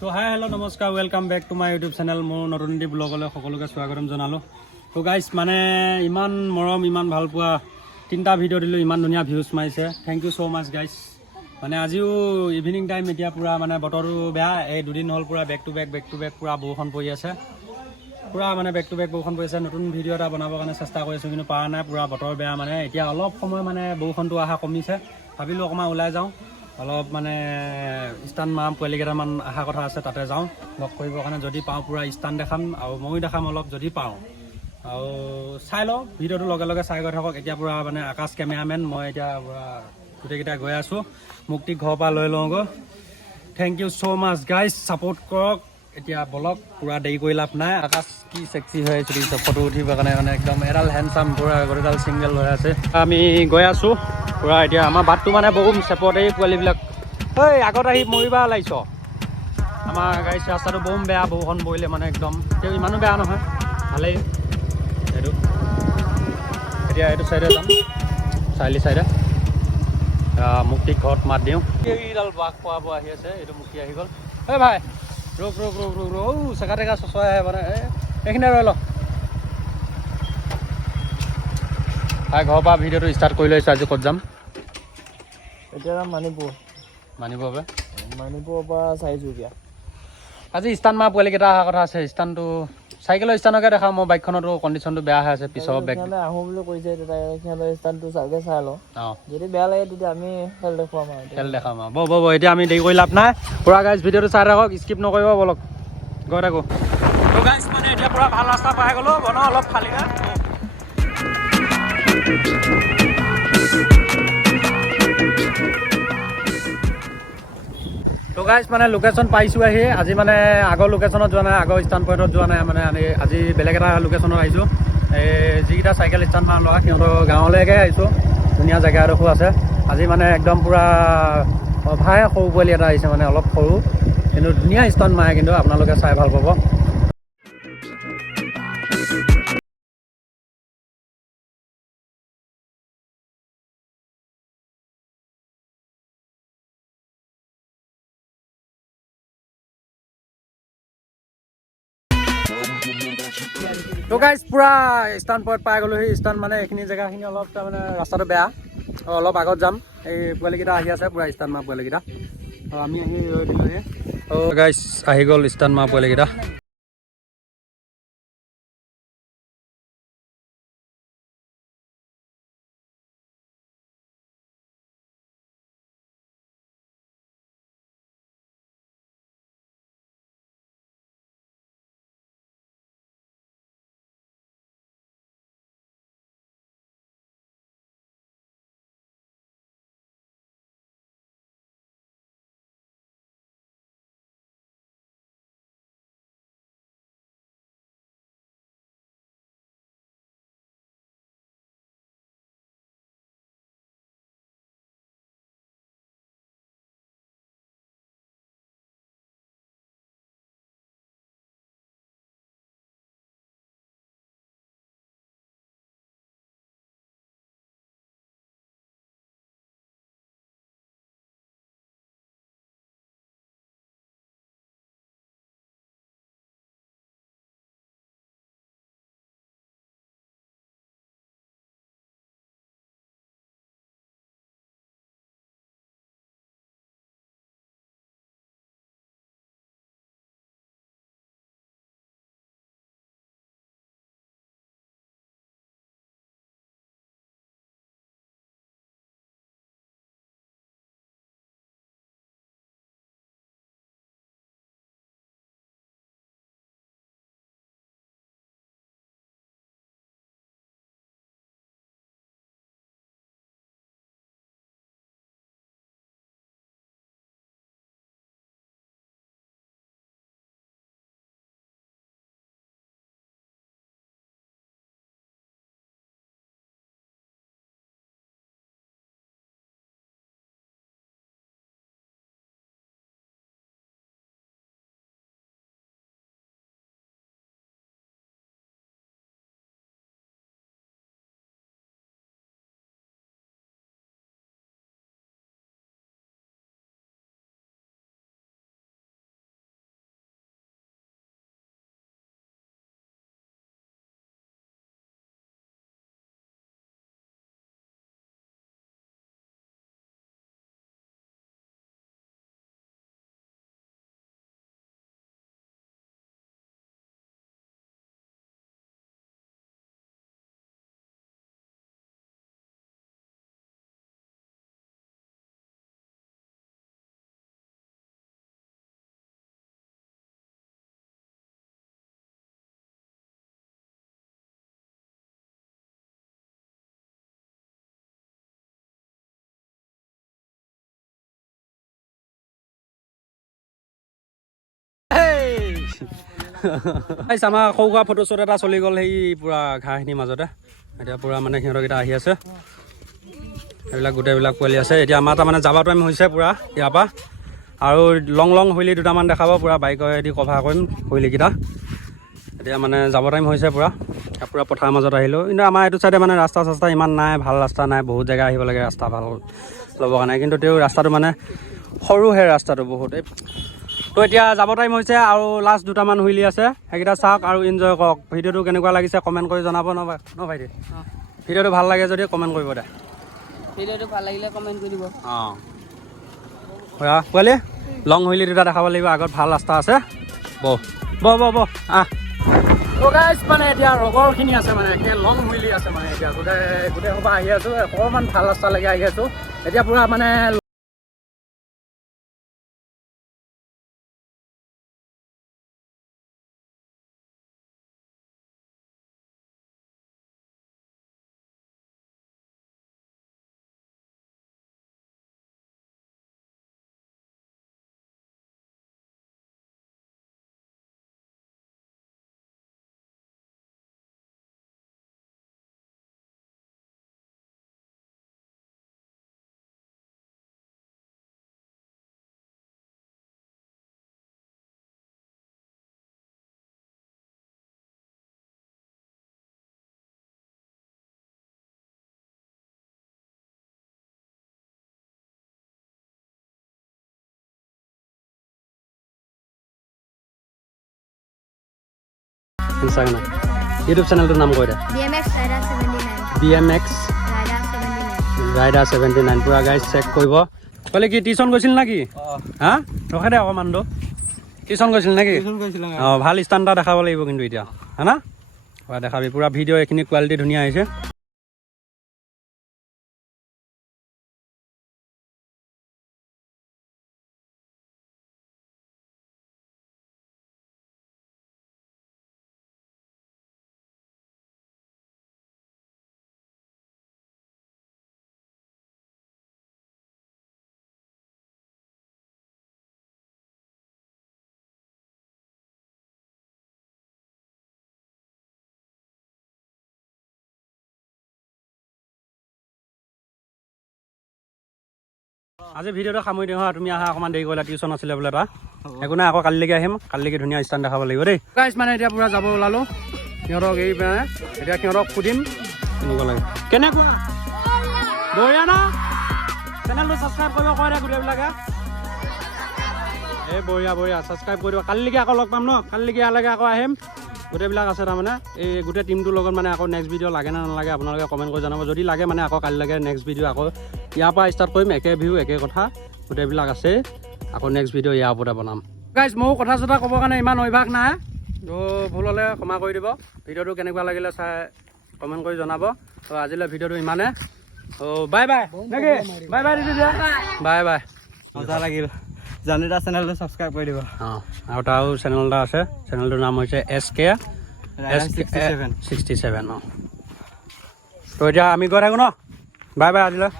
তো hi hello' নমস্কাৰ welcome back to my YouTube channel মোৰ নতুনটি ব্লগলৈ সকলোকে স্বাগতম জনালোঁ। তো গাইজ মানে ইমান মৰম ইমান ভাল পোৱা 3টা ভিডিঅ' দিলোঁ, ইমান ধুনীয়া ভিউজ মাৰিছে, thank you so' much guys. মানে আজিও ইভিনিং টাইম, এতিয়া পূৰা মানে বতৰটো বেয়া, এই দুদিন হ'ল পূৰা বেক টু বেক পূৰা বৰষুণ পৰি আছে, পূৰা মানে বেক টু বেক বৰষুণ পৰি আছে। নতুন ভিডিঅ' এটা বনাবৰ কাৰণে চেষ্টা কৰিছোঁ কিন্তু পৰা নাই, পূৰা বতৰ বেয়া। মানে এতিয়া অলপ সময় মানে বৰষুণটো অহা কমিছে, ভাবিলোঁ অকণমান ওলাই যাওঁ, অলপ মানে ষ্টাণ্ট মাৰা পোৱালিকেইটামান অহা কথা আছে, তাতে যাওঁ লগ কৰিবৰ কাৰণে। যদি পাওঁ পূৰা ষ্টাণ্ট দেখাম আৰু ময়ো দেখাম অলপ, যদি পাওঁ। আৰু চাই লওঁ, ভিডিঅ'টো লগে লগে চাই গৈ থাকক। এতিয়া পূৰা মানে আকাশ কেমেৰামেন, মই এতিয়া পূৰা গোটেইকেইটা গৈ আছোঁ, মুক্তিক ঘৰৰ পৰা লৈ লওঁগৈ। Thank you so' much guys, support কৰক। এতিয়া বলক, পূৰা দেৰি কৰি লাভ নাই। আকাশ কি চেক্সি হৈ আছে দেখিছোঁ, ফটো উঠিবৰ কাৰণে মানে একদম এডাল হেণ্ডচাম, পূৰা গোটেইডাল ছিংগল হৈ আছে। আমি গৈ আছোঁ পূৰা। এতিয়া আমাৰ বাটটো মানে বহুত চেপত, এই পোৱালিবিলাক ঐ আগত আহি মৰিবা ওলাইছ। আমাৰ গাড়ী ৰাস্তাটো বম বেয়া, বৰষুণ পৰিলে মানে একদম, তেওঁ ইমানো বেয়া নহয়, ভালেই। এইটো এতিয়া এইটো চাইডে যাম, চাৰিআলি চাইডে মুক্তিক ঘৰত মাত দিওঁ। এইডাল বাঘ খোৱাব আহি আছে, এইটো মুক্তি আহি গ'ল। এই ভাই ৰোক ৰোক ৰোক ৰোক ৰোক, চেকা টেকা চচৰাই আহে মানে, এইখিনিতে ৰৈ ল। ভাই ঘৰৰ পৰা ভিডিঅ'টো ষ্টাৰ্ট কৰি লৈছোঁ। আজি ক'ত যাম? এতিয়া যাম মানিপুৰ পৰা 4 আজি ষ্টাণ্ট মাৰা পোৱালিকেইটা অহা কথা আছে। ষ্টাণ্ডটো চাইকেলৰ ষ্টাণ্ডকে দেখাওঁ, মই বাইকখনতো কণ্ডিশ্যনটো বেয়া হৈ আছে, পিছৰ বেগ আহোঁ বুলি কৈছে, তেতিয়া সিহঁতৰ ষ্টাণ্ডটো চাই লওঁ। অঁ যদি বেয়া লাগে তেতিয়া আমি খেল দেখুৱাম আৰু ব'ব এতিয়া আমি দেৰি কৰি লাভ নাই। পূৰা গাইজ ভিডিঅ'টো চাই থাকক, স্কিপ নকৰিব, বলক গৈ থাকোঁ। তো গাইজ মানে এতিয়া পূৰা ভাল ৰাস্তা পাই গ'লোঁ, বনাওঁ অলপ খালীকৈ। তো গাইজ মানে লোকেশ্যন পাইছোঁ আহি। আজি মানে আগৰ লোকেশ্যনত যোৱা নাই, আগৰ ষ্টাণ্ড পইণ্টত যোৱা নাই, মানে আজি বেলেগ এটা লোকেশ্যনত আহিছোঁ। এই যিকেইটা চাইকেল ষ্টাণ্ট মাৰা ল'ৰা, সিহঁতৰ গাঁৱলৈকে আহিছোঁ। ধুনীয়া জেগা এডোখৰ আছে। আজি মানে একদম পূৰা অভাৰে সৰু পোৱালি এটা আহিছে, মানে অলপ সৰু কিন্তু ধুনীয়া ষ্টাণ্ট মাৰে, কিন্তু আপোনালোকে চাই ভাল পাব। তো গাইজ পূৰা ষ্টাণ্ট পইণ্ট পাই গ'লোঁ। সেই ষ্টাণ্ট মানে এইখিনি জেগাখিনি অলপ তাৰমানে ৰাস্তাটো বেয়া, অলপ আগত যাম। এই পোৱালিকেইটা আহি আছে, পূৰা ষ্টাণ্ট মাৰা পোৱালিকেইটা। আমি আহি ৰৈ দিলোঁহি। গাইজ আহি গ'ল ষ্টাণ্ট মাৰা পোৱালিকেইটা। আমাৰ সৰু সুৰা ফটোশ্বুট এটা চলি গ'ল সেই পূৰা ঘাঁহখিনিৰ মাজতে এতিয়া পূৰা মানে সিহঁতকেইটা আহি আছে এইবিলাক গোটেইবিলাক পোৱালি আছে এতিয়া আমাৰ তাৰমানে যাব টাইম হৈছে পূৰা ইয়াৰ পৰা আৰু লং লং হুইলি দুটামান দেখাব পূৰা বাইকেদি কভাৰ কৰিম হুইলিকেইটা এতিয়া মানে যাব টাইম হৈছে পূৰা পথাৰৰ মাজত আহিলোঁ কিন্তু আমাৰ এইটো চাইডে মানে ৰাস্তা চাস্তা ইমান নাই ভাল ৰাস্তা নাই বহুত জেগা আহিব লাগে ৰাস্তা ভাল ল'বৰ কাৰণে কিন্তু তেওঁ ৰাস্তাটো মানে সৰুহে ৰাস্তাটো বহুত তো এতিয়া যাব টাইম হৈছে আৰু লাষ্ট দুটামান হুইলি আছে সেইকেইটা চাওক আৰু এনজয় কৰক ভিডিঅ'টো কেনেকুৱা লাগিছে কমেণ্ট কৰি জনাব ন ভাইটি ভিডিঅ'টো ভাল লাগে যদি কমেণ্ট কৰিব দে ভিডিঅ'টো ভাল লাগিলে কমেণ্ট কৰি দিব অঁ পোৱালি লং হুইলি দুটা দেখাব লাগিব আগত ভাল ৰাস্তা আছে বহ আহ গাইজ মানে এতিয়া ৰগৰখিনি আছে মানে একে লং হুইলি আছে মানে এতিয়া গোটেই সোপা আহি আছোঁ অকণমান ভাল ৰাস্তালৈকে আহি আছোঁ এতিয়া পূৰা মানে ইনষ্টাগ্ৰাম ইউটিউব চেনেলটোৰ নাম কৈ দে BMX ৰাইডাৰ 79 পূৰা গাইজ চেক কৰিব ক'লে কি টিউশ্যন গৈছিল নেকি হা ৰখে দে অকণমান টিউশ্যন গৈছিল নেকি অঁ ভাল ষ্টাণ্ড এটা দেখাব লাগিব কিন্তু এতিয়া হয় না পূৰা দেখাবি পূৰা ভিডিঅ' এইখিনি কোৱালিটি ধুনীয়া আহিছে আজি ভিডিঅ'টো সামৰি দিওঁ তুমি আহা অকণমান দেৰি কৰিলা টিউশ্যন আছিলে বোলে এটা একো নাই আকৌ কালিলৈকে আহিম কালিলৈকে ধুনীয়া ষ্টাণ্ড দেখাব লাগিব দেই গাইজ মানে এতিয়া পূৰা যাব ওলালোঁ সিহঁতক এই মানে এতিয়া সিহঁতক সুধিম কেনেকুৱা লাগে কেনেকুৱা বঢ়িয়া না চেনেলটো ছাবস্ক্ৰাইব কৰিব কয় দে গোটেইবিলাকে এই বঢ়িয়া ছাবস্ক্ৰাইব কৰি দিব কালিলৈকে আকৌ লগ পাম ন কালিলৈকে ইয়ালৈকে আকৌ আহিম গোটেইবিলাক আছে তাৰমানে এই গোটেই টিমটোৰ লগত মানে আকৌ নেক্সট ভিডিঅ' লাগে নে নালাগে আপোনালোকে কমেণ্ট কৰি জনাব যদি লাগে মানে আকৌ কালিলৈকে নেক্সট ভিডিঅ' আকৌ ইয়াৰ পৰা ষ্টাৰ্ট কৰিম একে ভিউ একে কথা গোটেইবিলাক আছে আকৌ নেক্সট ভিডিঅ' ইয়াৰ ওপৰতে বনাম গাইজ ময়ো কথা চথা ক'বৰ কাৰণে ইমান অভ্যাস নাই তো ভুল হ'লে ক্ষমা কৰি দিব ভিডিঅ'টো কেনেকুৱা লাগিলে চাই কমেণ্ট কৰি জনাব তো আজিলৈ ভিডিঅ'টো ইমানে বাই নেকি বাই দিদি দিয়া বাই মজা লাগিল জানিতা চেনেলটো ছাবস্ক্ৰাইব কৰি দিব অঁ আৰু তাৰ চেনেল এটা আছে চেনেলটোৰ নাম হৈছে SK67 অঁ তো এতিয়া আমি গৈ থাকোঁ ন বাই আজিলৈ